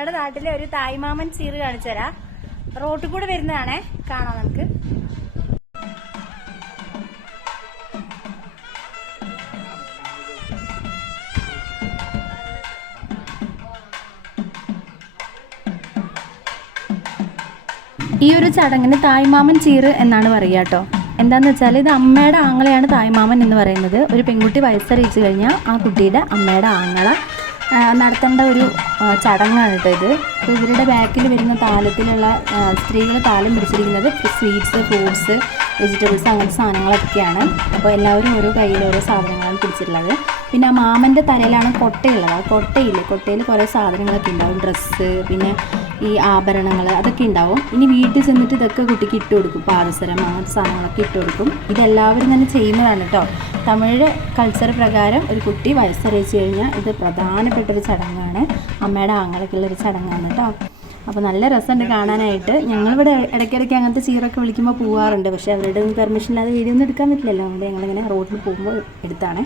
ഞങ്ങളുടെ നാട്ടിലെ ഒരു തായ്മാമൻ ചീറ് കാണിച്ചു തരാം റോട്ടിൽ കൂടെ വരുന്നതാണേ കാണാം നമുക്ക്. ഈ ഒരു ചടങ്ങിന് തായ്മാമൻ ചീറ് എന്നാണ് പറയുക കേട്ടോ. എന്താന്ന് വെച്ചാൽ ഇത് അമ്മയുടെ ആങ്ങളെയാണ് തായ്മാമൻ എന്ന് പറയുന്നത്. ഒരു പെൺകുട്ടി വയസ്സറിയിച്ചു കഴിഞ്ഞാൽ ആ കുട്ടിയുടെ അമ്മയുടെ ആങ്ങള. നടത്തേണ്ട ഒരു ചടങ്ങാണ് കേട്ടോ ഇത്. അപ്പോൾ ഇവരുടെ ബാക്കിൽ വരുന്ന താലത്തിലുള്ള സ്ത്രീകൾ താലം പിടിച്ചിരിക്കുന്നത് സ്വീറ്റ്സ് ഫ്രൂട്ട്സ് വെജിറ്റബിൾസ് അങ്ങനത്തെ സാധനങ്ങളൊക്കെയാണ്. അപ്പോൾ എല്ലാവരും ഓരോ കയ്യിൽ ഓരോ സാധനങ്ങളാണ് പിടിച്ചിട്ടുള്ളത്. പിന്നെ ആ മാമന്റെ തലയിലാണ് കൊട്ടയുള്ളത്. ആ കൊട്ടയിൽ കൊട്ടയിൽ കുറേ സാധനങ്ങളൊക്കെ ഉണ്ടാവും. ഡ്രസ്സ് പിന്നെ ഈ ആഭരണങ്ങൾ അതൊക്കെ ഉണ്ടാവും. ഇനി വീട്ടിൽ ചെന്നിട്ട് ഇതൊക്കെ കുട്ടിക്ക് ഇട്ട് കൊടുക്കും. പാദസരം അങ്ങനത്തെ സാധനങ്ങളൊക്കെ ഇട്ട് കൊടുക്കും. ഇതെല്ലാവരും തന്നെ ചെയ്യുന്നതാണ് കേട്ടോ. തമിഴ് കൾച്ചർ പ്രകാരം ഒരു കുട്ടി വയസ്സറിയിച്ചു കഴിഞ്ഞാൽ ഇത് പ്രധാനപ്പെട്ട ഒരു ചടങ്ങാണ്. അമ്മയുടെ ആങ്ങളക്കുള്ളൊരു ചടങ്ങാണ് കേട്ടോ അപ്പോൾ നല്ല രസമുണ്ട് കാണാനായിട്ട്. ഞങ്ങളിവിടെ ഇടയ്ക്കിടയ്ക്ക് അങ്ങനത്തെ ചീറൊക്കെ വിളിക്കുമ്പോൾ പോവാറുണ്ട്. പക്ഷേ അവരുടെ പെർമിഷൻ ഇല്ലാതെ വീഡിയോ ഒന്നും എടുക്കാൻ പറ്റില്ലല്ലോ. അതുകൊണ്ട് ഞങ്ങളിങ്ങനെ റോഡിൽ പോകുമ്പോൾ എടുത്താണ്.